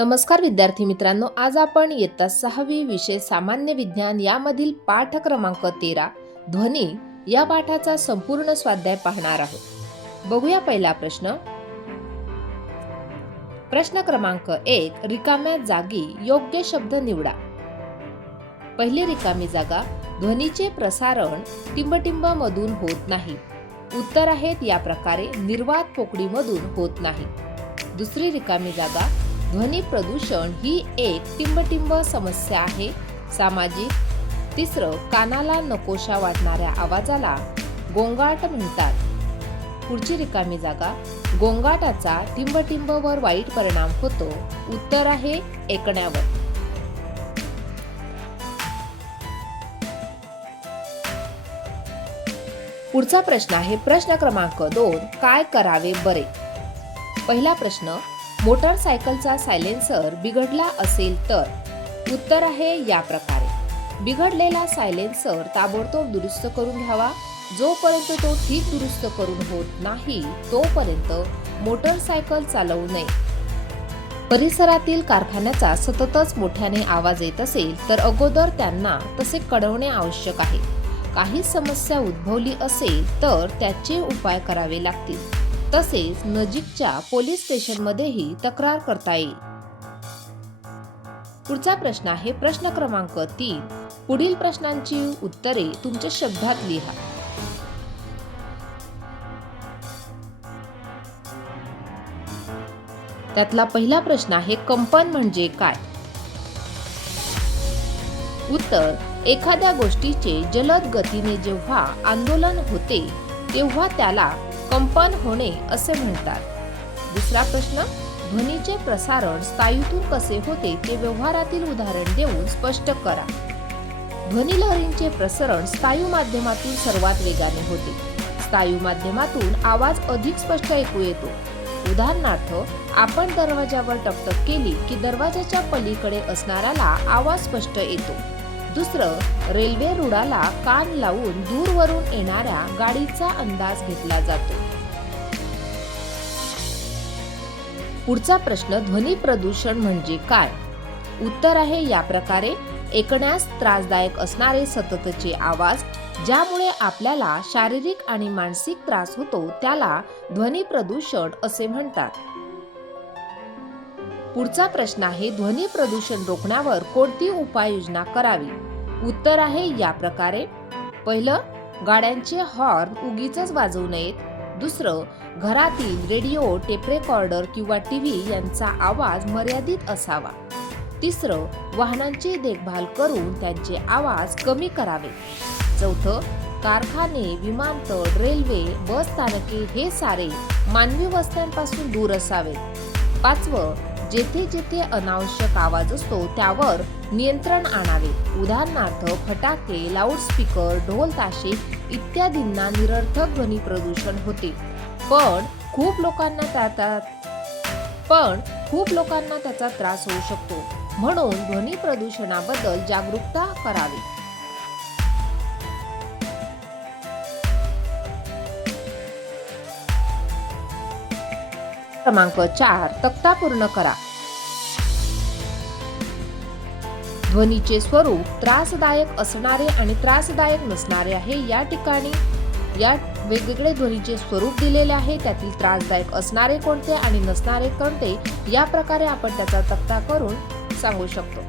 नमस्कार विद्यार्थी मित्रांनो, आज आपण इयत्ता 6वी विषय सामान्य विज्ञान यामधील पाठ क्रमांक 13 ध्वनी या पाठाचा संपूर्ण स्वाध्याय पाहणार आहोत। बघूया पहिला प्रश्न। प्रश्न क्रमांक 1, रिकाम्या जागी योग्य शब्द निवडा। पहिली रिकामी जागा, ध्वनीचे प्रसारण टिंबटिंब मधून होत नाही। उत्तर आहेत या प्रकारे, निर्वात पोकळीमधून होत नाही। दुसरी रिकामी जागा, ध्वनी प्रदूषण ही एक टिंबटिंब समस्या आहे, सामाजिक। तिसरं, कानाला नकोशा वाटणाऱ्या आवाजाला गोंगाट म्हणतात। पुढची रिकामी जागा, गोंगाटाचा टिंबटिंबवर वाईट परिणाम होतो। उत्तर आहे ऐकण्यावर। पुढचा प्रश्न आहे प्रश्न क्रमांक 2, काय करावे बरे। पहिला प्रश्न, मोटरसायकलचा सायलेन्सर बिघडला असेल तर। उत्तर आहे या प्रकारे, बिघडलेला सायलेन्सर ताबडतोब दुरुस्त करून घ्यावा। जोपर्यंत तो ठीक दुरुस्त करून होत नाही तोपर्यंत मोटरसायकल चालवू नये। परिसरातील कारखान्याचा सततच मोठ्याने आवाज येत असेल तर अगोदर त्यांना तसे कळवणे आवश्यक आहे। काही समस्या उद्भवली असेल तर त्याचे उपाय करावे लागतील। तसेच नजीकच्या पोलीस स्टेशनमध्येही तक्रार करता येईल। पुढचा प्रश्न आहे प्रश्न क्रमांक 3, पुढील प्रश्नांची उत्तरे तुमच्या शब्दात लिहा। त्यातला पहिला प्रश्न आहे कंपन म्हणजे काय। उत्तर, एखाद्या गोष्टीचे जलद गतीने जेव्हा आंदोलन होते तेव्हा त्याला कंपन होणे असे म्हणतात। दुसरा प्रश्न, ध्वनीचे प्रसारण स्थायूतून कसे होते ते व्यवहारातील उदाहरण देऊन स्पष्ट करा। ध्वनिलहरींचे प्रसारण स्थायू माध्यमातून सर्वात वेगाने होते। स्थायू माध्यमातून आवाज अधिक स्पष्ट ऐकू येतो। उदाहरणार्थ, आपण दरवाजावर टकटक केली की दरवाजाच्या पलीकडे असणाऱ्याला आवाज स्पष्ट येतो। दुसरं, रेल्वे रुळाला कान लावून दूरवरून येणाऱ्या गाडीचा अंदाज घेतला जातो। पुढचा प्रश्न, ध्वनी प्रदूषण म्हणजे काय। उत्तर आहे या प्रकारे, ऐकण्यास त्रासदायक असणारे सततचे आवाज ज्यामुळे आपल्याला शारीरिक आणि मानसिक त्रास होतो त्याला ध्वनी प्रदूषण असे म्हणतात। पुढचा प्रश्न आहे ध्वनी प्रदूषण रोखण्यावर कोणती उपाययोजना करावी। उत्तर आहे या प्रकारे, पहिलं, गाड्यांचे हॉर्न उगीचच वाजवू नयेत। दुसरं, घरातील रेडिओ, टेप रेकॉर्डर किंवा टीव्ही यांचा आवाज मर्यादित असावा। तिसरं, वाहनांची देखभाल करून त्यांचे आवाज कमी करावे। चौथं, कारखाने, विमानतळ, रेल्वे, बस स्थानके हे सारे मानवी वस्त्यांपासून दूर असावे। पाचवं, जेथे जेथे अनावश्यक आवाज असतो त्यावर नियंत्रण आणावे। उदाहरणार्थ, फटाके, लाऊडस्पीकर, ढोल ताशे इत्यादींना निरर्थक ध्वनी प्रदूषण होते, पण खूप लोकांना त्याचा त्रास होऊ शकतो, म्हणून ध्वनी प्रदूषणाबद्दल जागरूकता करावी। क्रमांक 4, तक्ता पूर्ण करा। ध्वनीचे स्वरूप त्रासदायक असणारे आणि त्रासदायक नसणारे आहे। या ठिकाणी वेगवेगळे ध्वनीचे स्वरूप दिलेले आहे, त्यातील त्रासदायक असणारे कोणते आणि नसणारे कोणते या प्रकारे आपण त्याचा तक्ता करून सांगू शकतो।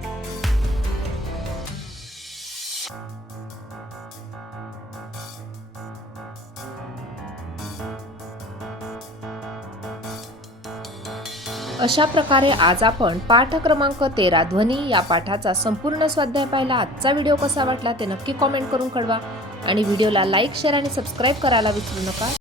अशा प्रकारे आज आपण पाठ क्रमांक 13 ध्वनी या पाठाचा संपूर्ण स्वाध्याय पाहिला। आजचा व्हिडिओ कसा वाटला ते नक्की कमेंट करून कळवा आणि व्हिडिओला लाईक, शेअर आणि सबस्क्राईब करायला विसरू नका।